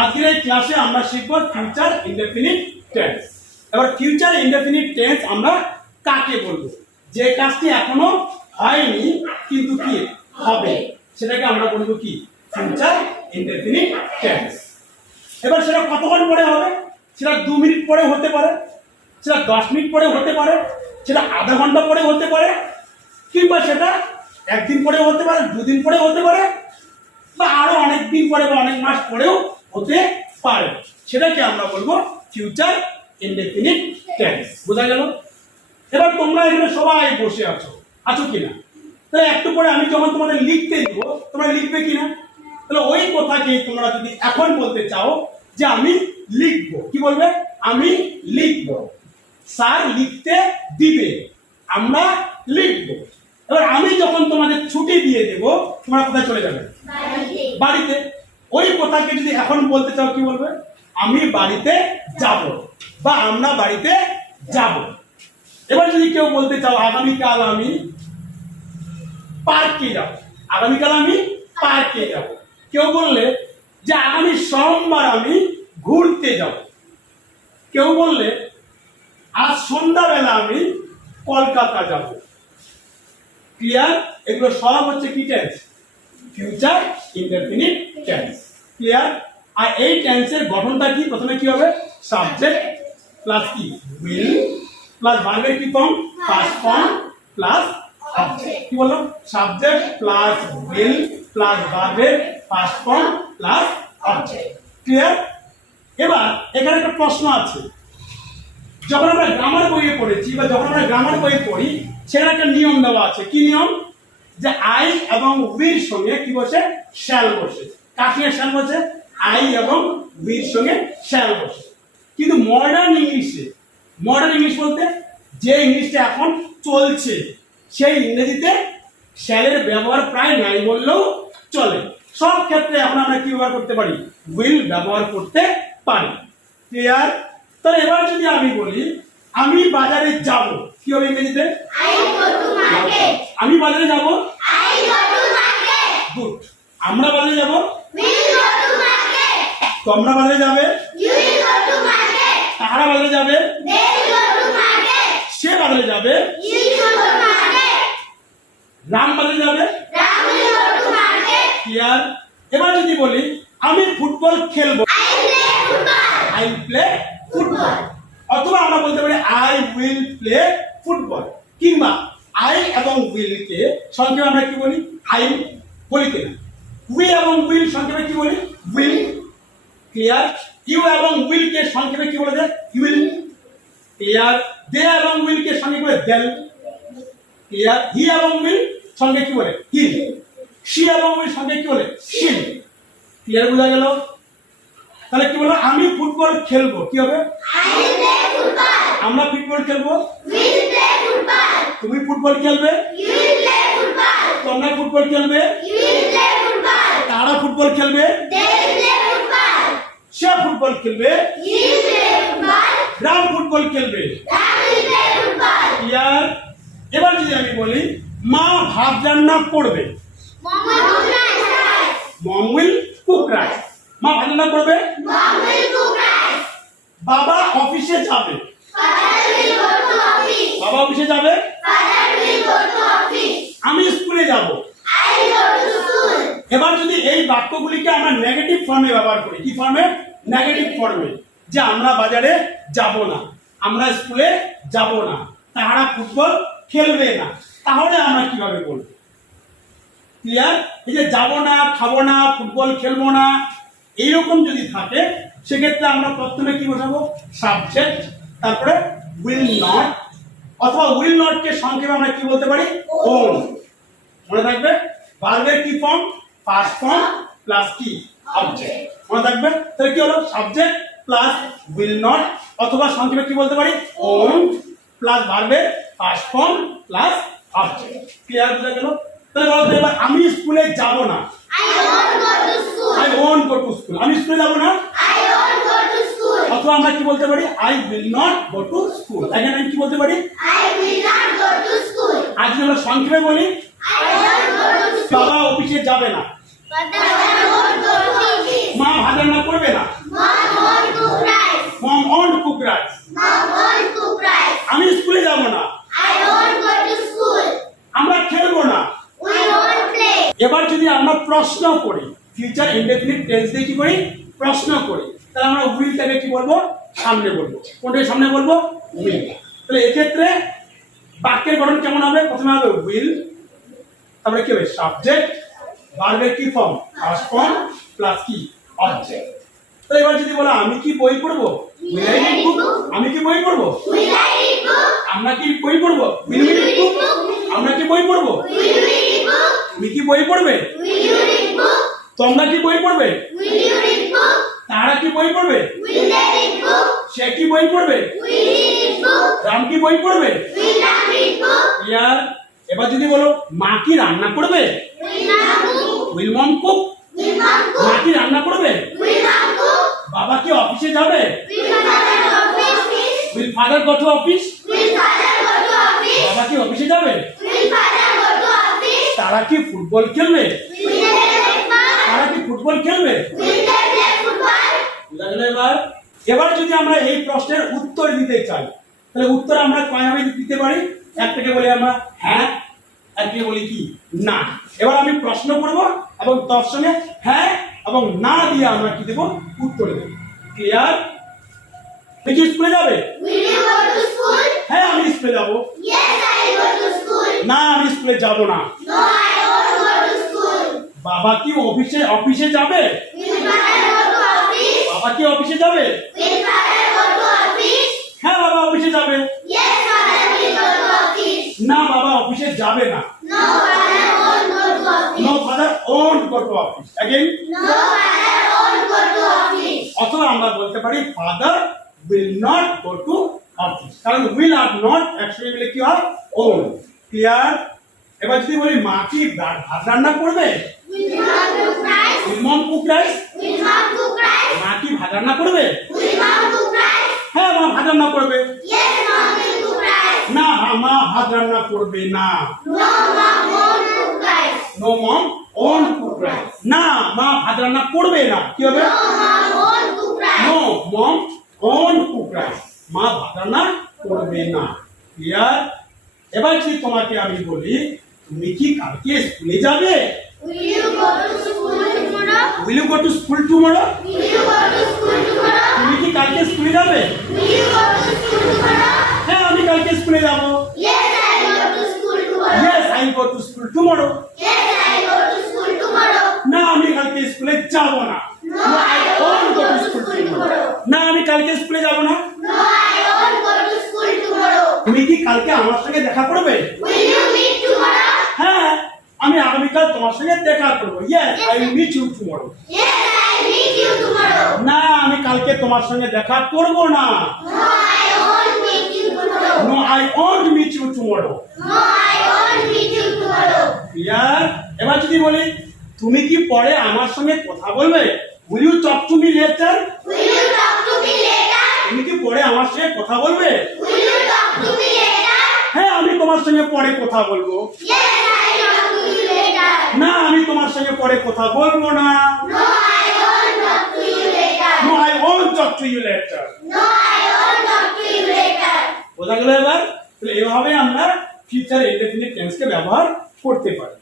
আজকের এই ক্লাসে আমরা শিখব ফিউচার ইনডেফিনিট টেন্স। এবার ফিউচার ইনডেফিনিট টেন্স আমরা কাকে বলবো? যে কাজটি এখনো হয়নি কিন্তু কি হবে, সেটাকে আমরা বলবো কি ফিউচার ইনডেফিনিট টেন্স। এবার সেটা কতক্ষণ পরে হবে? সেটা 2 মিনিট পরে হতে পারে, সেটা 10 মিনিট পরে হতে পারে, সেটা আধা ঘন্টা পরে হতে পারে, কিংবা সেটা একদিন পরে হতে পারে, 2 দিন পরে হতে পারে, বা আরো অনেক দিন পরে বা অনেক মাস পরেও হতে পারে। সেটাকে আমরা বলবো ফিউচার ইনডেফিনিট টেন্স। বোঝা গেল? এবার তোমরা এখানে সবাই বসে আছো কিনা? তাহলে একটু পরে আমি যখন তোমাদের লিখতে দিব, তোমরা লিখবে কিনা? তাহলে ওই কথাকে তোমরা যদি এখন বলতে চাও যে আমি লিখবো, কি বলবে? আমি লিখবো। স্যার লিখতে দিবে, আমরা লিখবো। এবার আমি যখন তোমাদের ছুটি দিয়ে দেব, তোমরা কোথায় চলে যাবে? বাড়িতে। ওই কথাকে যদি এখন বলতে চাও কি বলবে? আমি বাড়িতে যাব বা আমরা বাড়িতে যাব। এবার যদি কেউ বলতে চাও আগামীকাল আমি পার্কে যাব, আগামীকাল আমি পার্কে যাব। কেউ বললে যে আগামী সোমবার আমি ঘুরতে যাব। কেউ বললে আজ সন্ধ্যাবেলা আমি কলকাতা যাব। ক্লিয়ার? এগুলো সব হচ্ছে কি tense? Future indefinite tense. Clear? আর এই টেন্সের গঠনটা কি? প্রথমে কি হবে? সাবজেক্ট প্লাস কি উইল প্লাস ভার্বের কি form? Past form plus object. কি বললাম? সাবজেক্ট প্লাস উইল প্লাস ভার্বের past form plus object. Clear? এবার এখানে একটা প্রশ্ন আছে। যখন আমরা গ্রামার বইয়ে পড়েছি বা যখন আমরা গ্রামার বই পড়ি, সেখানে একটা নিয়ম দেওয়া আছে। কি নিয়ম? যে আই এবং উইর সঙ্গে কি বসে? শ্যাল বসে। কার সঙ্গে শ্যাল বসে? আই এবং উইর সঙ্গে শ্যাল বসে। কিন্তু মডার্ন ইংলিশ বলতে যে ইংলিশটা এখন চলছে, সেই ইংরেজিতে শ্যালের ব্যবহার প্রায় নাই বললেও চলে। সব ক্ষেত্রে এখন আমরা কি ব্যবহার করতে পারি? উইল ব্যবহার করতে পারি। ক্লিয়ার? তাহলে এবার যদি আমি বলি আমি বাজারে যাব, কি হবে ইংরেজিতে? আমি বাজারে যাব। গুড। আমরা বাজারে যাব। তোমরা বাজারে যাবে। তারা বাজারে যাবে। সে বাজারে যাবে। রাম বাজারে যাবে। ক্লিয়ার? এবার যদি বলি আমি ফুটবল খেলবো, আই প্লে ফুটবল। অথবা আমরা বলতে পারি আই উইল প্লে ফুটবল। কিংবা আই এবং উইল কে সংক্ষেপে আমরা কি বলি? আই বলি কিনা? উই এবং উইল সংক্ষেপে কি বলি? উইল। ক্লিয়ার? ইউ এবং উইল কে সংক্ষেপে কি বলে? উইল। ক্লিয়ার? দে এবং উইল কে সংক্ষেপে বলে দেল। ক্লিয়ার? হি এবং উইল সংক্ষেপে কি বলে? হিল। শি এবং উইল সংক্ষেপে কি বলে? শিল। ক্লিয়ার? বোঝা গেল? তাহলে কি বলো? আমি ফুটবল খেলবো, কি হবে? আমরা ফুটবল খেলবো। তুমি ফুটবল খেলবে। তোমরা ফুটবল খেলবে। তারা ফুটবল খেলবে। সে ফুটবল খেলবে। রাম ফুটবল খেলবে। ক্লিয়ার? এবার যদি আমি বলি মা ভাত রান্না করবে, মম উইল কুক রাইস। মা ভাত রান্না করবে। বাবা অফিসে যাবে। বাবা অফিসে যাবে। আমি স্কুলে যাব। এবার যদি এই বাক্যগুলিকে আমরা নেগেটিভ ফর্মে ব্যবহার করি, কি ফর্মে? নেগেটিভ ফর্মে। যে আমরা বাজারে যাব না, আমরা স্কুলে যাব না, তারা ফুটবল খেলবে না, তাহলে আমরা কিভাবে বলবো? ক্লিয়ার? এই যে যাব না, খাবো না, ফুটবল খেলবো না, এইরকম যদি থাকে সেক্ষেত্রে আমরা প্রথমে কি বসাবো? সাবজেক্ট, তারপরে উইল নট, অথবা উইল নট কে সংক্ষেপে আমরা কি বলতে পারি? ওন। মনে থাকবে? ভার্বের কি ফর্ম? পাস্ট ফর্ম প্লাস কি অবজেক্ট। মনে থাকবে? তাহলে কি হলো? সাবজেক্ট প্লাস উইল নট, অথবা সংক্ষেপে কি বলতে পারি? ওন প্লাস ভার্বের past form plus object. Clear? বোঝা গেল? তাহলে বলো তো এবার আমি স্কুলে যাব না। I won't go to school. আমি স্কুলে যাব না। অথবা আমরা কি বলতে পারি? I will not go to school. এখানে আমি কি বলতে পারি? I will not go to school. আজ আমরা সংক্ষেপে বলি I won't go to school. বাবা অফিসে যাবে না। মা ভাত রান্না করবে না। মম won't cook rice. আমি স্কুলে যাব না। আমরা খেলবো না। এবার যদি আমরা প্রশ্ন করি, ফিউচার ইনডেফিনিট টেন্স দিয়ে কি করি, প্রশ্ন করি, তাহলে আমরা উইলটাকে কি বলবো, সামনে বলবো। কোনটাকে সামনে বলবো, উইল। তাহলে এক্ষেত্রে বাক্যের গঠন কেমন হবে, প্রথমে হবে উইল, তারপরে কি হবে সাবজেক্ট, ভার্বের কি ফর্ম, ফার্স্ট ফর্ম প্লাস কি অবজেক্ট। তো এবার যদি বলো আমি কি বই পড়বো, উইল আই রিড বুক। আমি কি বই পড়বো, আমরা কি বই পড়বো, উইল উই রিড বুক। আমরা কি বই পড়বো, তুমি কি বই পড়বে, তোমরা কি বই পড়বে, তারা কি বই পড়বে, সে কি বই পড়বে, রাম কি বই পড়বে। ক্লিয়ার? এবার যদি বলো মা কি রান্না করবে, উইল মম কুক। মা কি রান্না করবে, বাবা কি অফিসে যাবে, will father go to office. বাবা কি অফিসে যাবে, তারা কি ফুটবল খেলবে, তারা কি ফুটবল খেলবে। বুঝা গেল? এবার যদি আমরা এই প্রশ্নের উত্তর দিতে চাই, তাহলে উত্তর আমরা কয়ভাবে দিতে পারি, একটাকে বলি আমরা হ্যাঁ, একটাকে বলি কি না। এবার আমি প্রশ্ন করব এবং তার সঙ্গে হ্যাঁ এবং না দিয়ে আমরা কি দেব, উত্তর দেব। ক্লিয়ার? তুমি কি স্কুলে যাবে, হ্যাঁ আমি স্কুলে যাব, না আমি স্কুলে যাব না। বাবা কি অফিসে যাবে, বাবা কি অফিসে যাবে, হ্যাঁ বাবা অফিসে যাবে, না বাবা অফিসে যাবে না। No father won't go to office. Again, অথবা আমরা বলতে পারি father will not go to office, কারণ will আর not অ্যাকচুয়ালি মিলে কি হয়, own। ক্লিয়ার? এবার যদি বলি মা কি ভাত রান্না করবে, will mom cook rice। মা কি ভাত রান্না করবে, হ্যাঁ মা ভাত রান্না করবে, না মা ভাত রান্না করবে না। No mom won't cook rice। না মা ভাত রান্না করবে না, কি হবে, no mom won't cook rice। মা ভাত রান্না করবে না। ক্লিয়ার? এবার যদি তোমাকে আমি বলি তুমি কি কালকে স্কুলে যাবে, will you go to school tomorrow। তুমি কি কালকে স্কুলে যাবে, হ্যাঁ আমি কালকে স্কুলে যাব, yes I go to school tomorrow। না আমি কালকে স্কুলে যাব না, no I won't go to school tomorrow। না আমি কালকে স্কুলে যাব না, তুমি কি কালকে আমার সঙ্গে দেখা করবে, হ্যাঁ আমি আগামীকাল তোমার সঙ্গে দেখা করব, yes I will meet you tomorrow। না আমি কালকে তোমার সঙ্গে দেখা করব না, no I won't meet you tomorrow। Clear? এবার যদি বলি তুমি কি পরে আমার সঙ্গে কথা বলবে, will you talk to me later। তুমি কি পরে আমার সঙ্গে কথা বলবে, হ্যাঁ আমি তোমার সঙ্গে পরে কথা বলবো, না আমি তোমার সঙ্গে পরে কথা বলবো না, no I won't talk to you later। বোঝা গেল? এবার তাহলে এভাবে আমরা ফিউচার ইনডেফিনিট টেন্সকে ব্যবহার করতে পারি।